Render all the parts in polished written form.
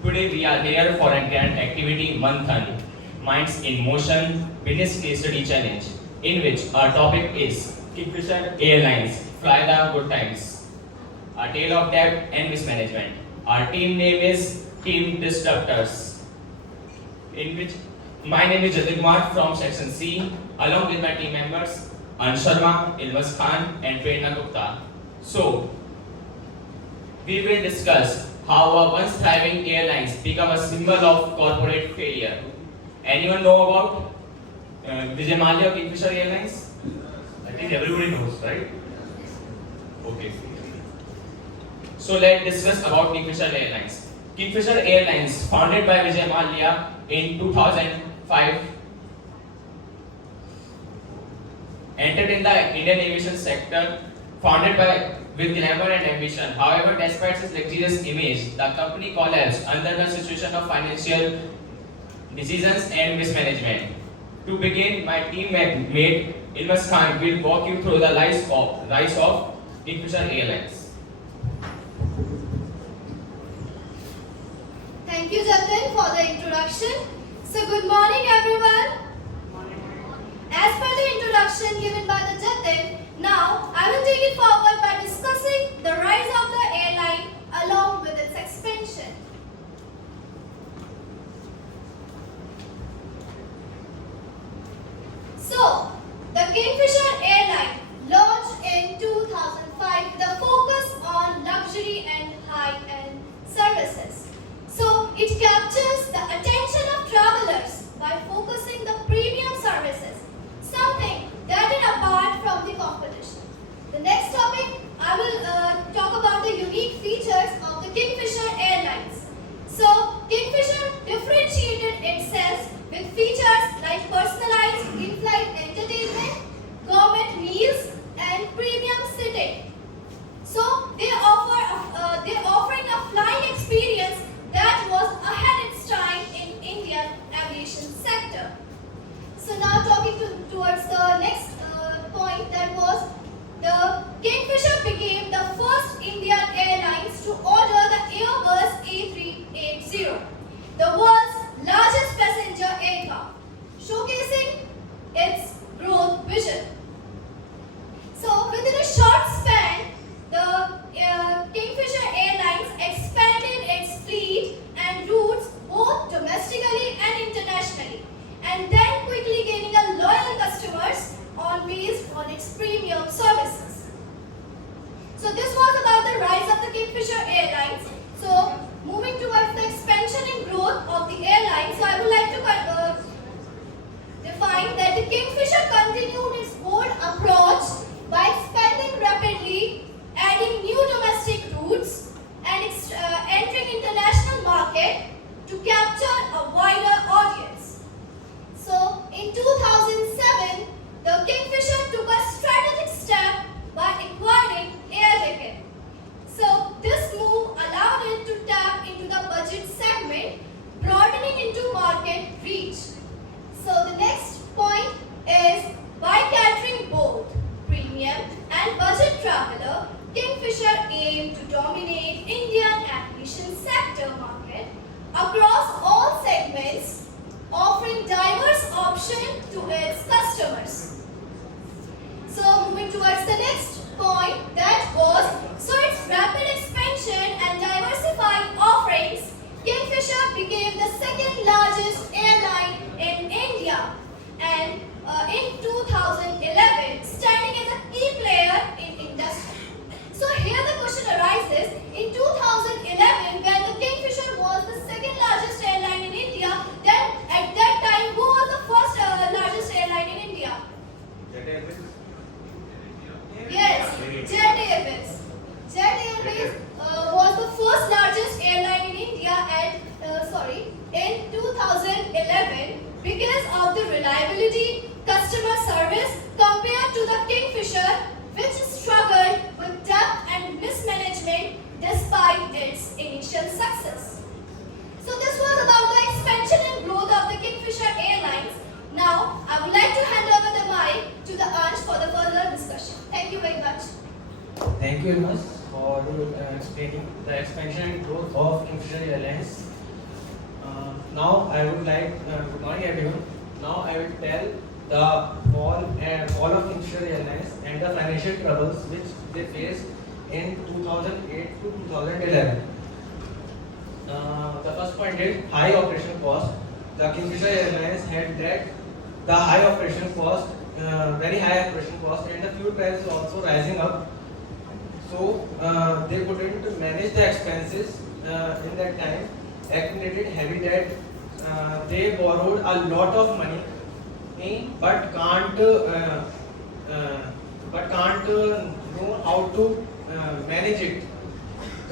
Today we are here for a grand activity Manthan, Minds in Motion Business Case Study Challenge, in which our topic is Kingfisher Airlines, Fly the Good Times, a tale of debt and mismanagement. Our team name is Team Disruptors, in which my name is Jatin Kumar from Section C, along with my team members Ansh Sharma, Ilmas Khan, and Prerna Gupta. So, we will discuss how a once thriving airlines become a symbol of corporate failure. Anyone know about Vijay Mallya Kingfisher Airlines? I think everybody knows, right? Okay. So let's discuss about Kingfisher Airlines. Kingfisher Airlines, founded by Vijay Mallya in 2005, entered in the Indian aviation sector, founded by with glamour and ambition. However, despite its luxurious image, the company collapsed under the situation of financial decisions and mismanagement. To begin, my teammate Ilmas Khan will walk you through the rise of Kingfisher Airlines. Thank you, Jatin, for the introduction. So, good morning, everyone. As per the introduction given by the Jatin, now I will take it forward by discussing the rise of the airline along with its expansion. So, the Kingfisher Airline launched in 2005 with a focus on luxury and high-end services. So, it captures the attention of travelers by focusing the premium services, something that is apart from the competition. The next topic, I will talk about the unique features of the Kingfisher Airlines. So, Kingfisher differentiated itself with features like personalized in-flight entertainment, gourmet meals, and premium seating. So, they're offering a flying experience that was ahead its time in Indian aviation sector. So now talking towards the next point, that was the Kingfisher became the first Indian airlines to order the Airbus A380, the world's largest passenger aircraft, showcasing its growth vision. So within a short span, the Kingfisher Airlines expanded its fleet and routes both domestically and internationally, and then quickly gaining a loyal customers based on its premium services. So this was about the rise of the Kingfisher Airlines. So moving towards the expansion and growth of the airline, so I would like to define that the Kingfisher continued its bold approach by expanding rapidly, adding new domestic routes and entering international market to capture a wider audience. So, in 2007, the Kingfisher took a strategic step by acquiring Air Deccan. So, this move allowed it to tap into the budget segment, broadening into market reach. So, the next point is by catering both premium and budget traveler, Kingfisher aimed to dominate Indian aviation sector market across all segments, offering diverse options to its customers. So moving towards the next point, that was, so its rapid expansion and diversified offerings, Kingfisher became the second largest airline in India and in 2011, standing as a key player in industry. So here the question arises, in 2011 when the Kingfisher was the second largest airline in India, then at that time who was the first largest airline in India? Jet Airways? Yes, Jet Airways. Jet Airways was the first largest airline in India in 2011 because of the reliability, customer service compared to the Kingfisher, which struggled with debt and mismanagement despite its initial success. So this was about the expansion and growth of the Kingfisher Airlines. Now I would like to hand over the mic to the Ansh for the further discussion. Thank you very much. Thank you, Ilmas, for explaining the expansion and growth of Kingfisher Airlines. Now I would like, good morning everyone. Now I will tell the fall of Kingfisher Airlines and the financial troubles which they faced in 2008 to 2011. The first point is high operation cost. The Kingfisher Airlines had that the high operation cost, very high operation cost, and the fuel price is also rising up. So they couldn't manage the expenses in that time, accumulated heavy debt. They borrowed a lot of money, but can't know how to manage it.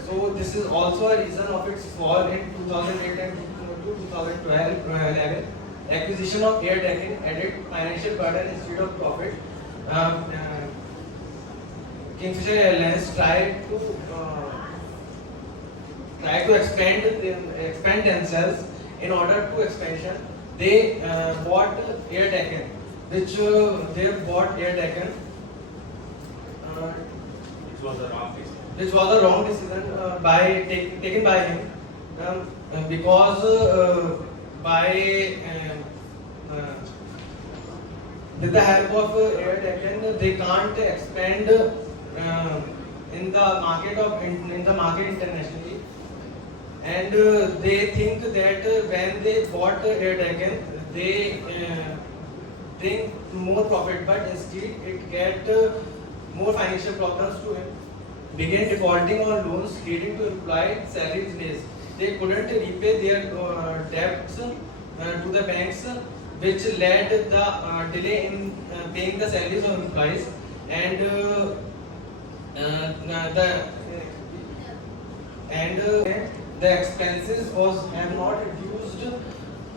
So this is also a reason of its fall in 2008 and to 2012 level. Acquisition of Air Deccan added financial burden instead of profit. Kingfisher Airlines tried to expand themselves. In order to expansion, they bought Air Deccan, Which was the wrong decision. which was a wrong decision taken by him, because with the help of Air Deccan, they can't expand in the market internationally, and they think that when they bought Air Deccan, they bring more profit, but instead it get more financial problems to him. Began defaulting on loans, leading to employee salary delays. They couldn't repay their debts to the banks, which led the delay in paying the salaries of employees, and the expenses have not reduced.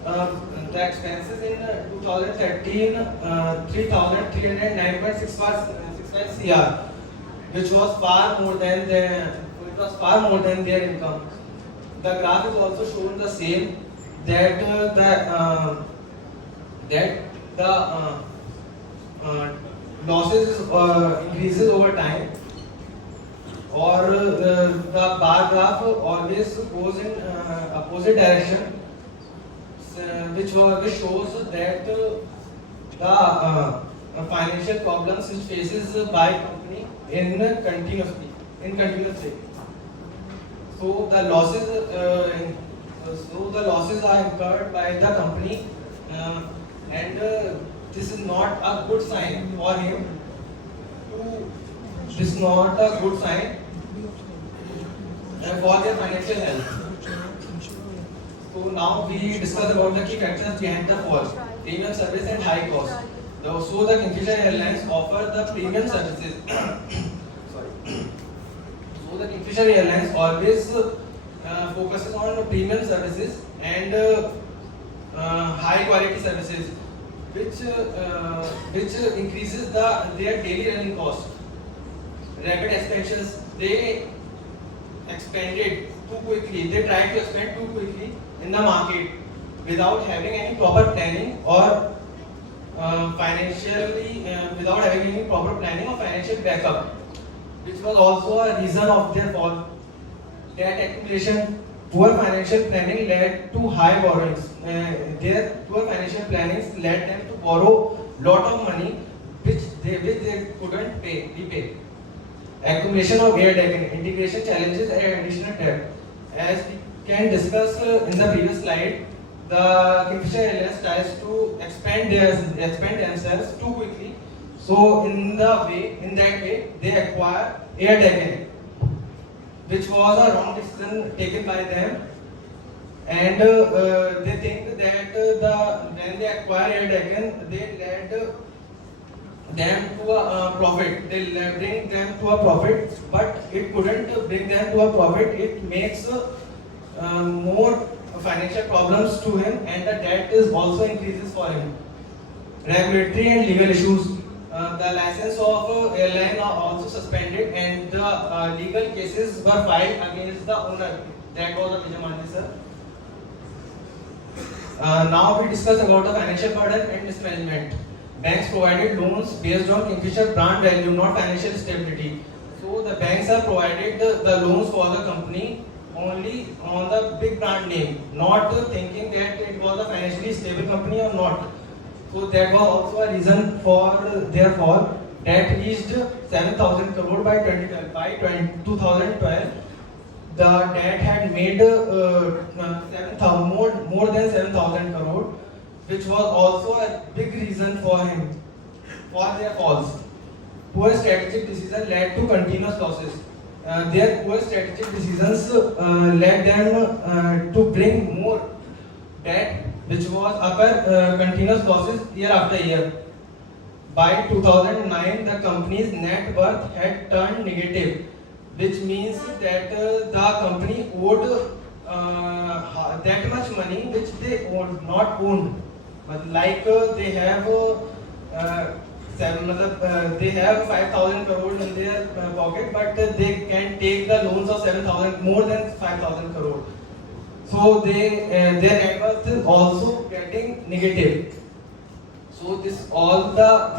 The expenses in 2013, 3,309.65 CR, which was far more than their income. The graph is also shown the same, that the losses increases over time, or the bar graph always goes in opposite direction, which shows that the financial problems which faces by company in continuous way. So the losses are incurred by the company, and this is not a good sign for him. This is not a good sign for their financial health. So now we discuss about the key factors behind the fall: premium service and high cost. So the Kingfisher Airlines offer the premium services. Sorry. So the Kingfisher Airlines always focuses on premium services and high quality services, which increases their daily running cost. Rapid expansions, they expanded too quickly. They tried to expand too quickly in the market without having any proper planning or without having any proper planning or financial backup, which was also a reason of their fall. Debt accumulation, poor financial planning led to high borrowings. Their poor financial planning led them to borrow lot of money, which they couldn't repay. Accumulation of Air Deccan, integration challenges and additional debt. As we can discuss in the previous slide, the Kingfisher Airlines tries to expand themselves too quickly. So in that way, they acquire Air Deccan, which was a wrong decision taken by them. And they think that when they acquire Air Deccan, they led them to a profit. They bring them to a profit, but it couldn't bring them to a profit. It makes more financial problems to him, and the debt is also increases for him. Regulatory and legal issues. The license of airline are also suspended, and the legal cases were filed against the owner. That was the Vijay Mandi sir. Now we discuss about the financial burden and mismanagement. Banks provided loans based on Kingfisher brand value, not financial stability. So the banks are provided the loans for the company only on the big brand name, not thinking that it was a financially stable company or not. So that was also a reason for their fall. That reached 7,000 crore by 2012. The debt had made 7,000 more than 7,000 crore, which was also a big reason for their falls. Poor strategic decisions led to continuous losses. Their poor strategic decisions led them to bring more debt, which was upper continuous losses year after year. By 2009, the company's net worth had turned negative, which means that the company owed that much money which they not owned. But like they have they have 5,000 crore in their pocket, but they can take the loans of 7,000, more than 5,000 crore. So their net worth is also getting negative. So these all the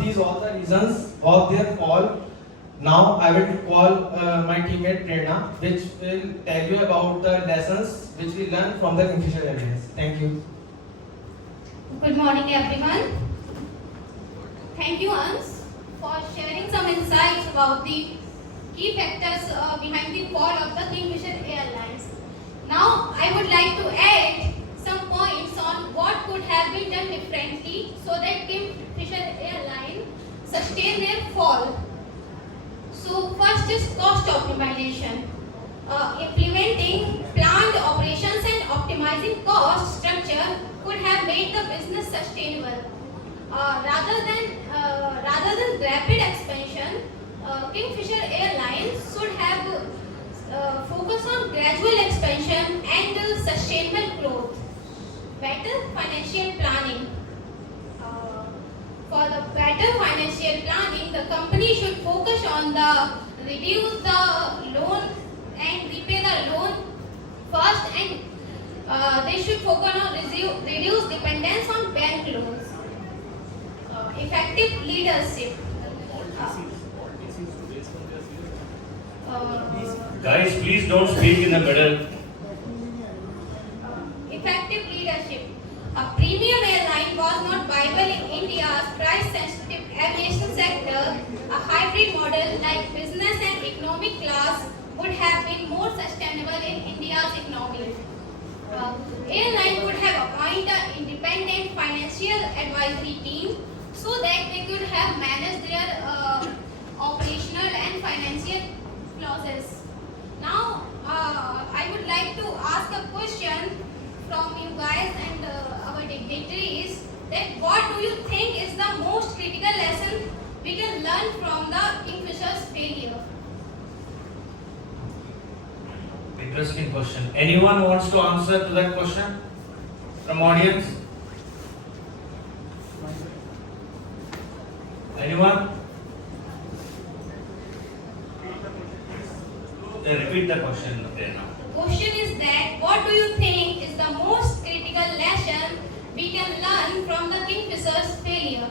reasons of their fall. Now I will call my teammate Prerna, which will tell you about the lessons which we learned from the Kingfisher Airlines. Thank you. Good morning, everyone. Thank you, Hans, for sharing some insights about the key factors behind the fall of the Kingfisher Airlines. Now, I would like to add some points on what could have been done differently so that Kingfisher Airlines sustain their fall. So, first is cost optimization. Implementing planned operations and optimizing cost structure could have made the business sustainable. Rather than rapid expansion, Kingfisher Airlines should have focused on gradual expansion and sustainable growth. Better financial planning. For the better financial planning, the company should focus on the reduce the loan and repay the loan first, and they should focus on reduce dependence on bank loans. Effective leadership. Guys, please don't speak in the middle. Effective leadership. A premium airline was not viable in India's price-sensitive aviation sector. A hybrid model like business and economic class would have been more sustainable in India's economy. Airline would have appointed an independent financial advisory team so that they could have managed their operational and financial clauses. Now, I would like to ask a question from you guys and our dignitaries that what do you think is the most critical lesson we can learn from the Kingfisher's failure? Interesting question. Anyone wants to answer to that question from audience? Anyone? Repeat the question again now. The question is that what do you think is the most critical lesson we can learn from the Kingfisher's failure?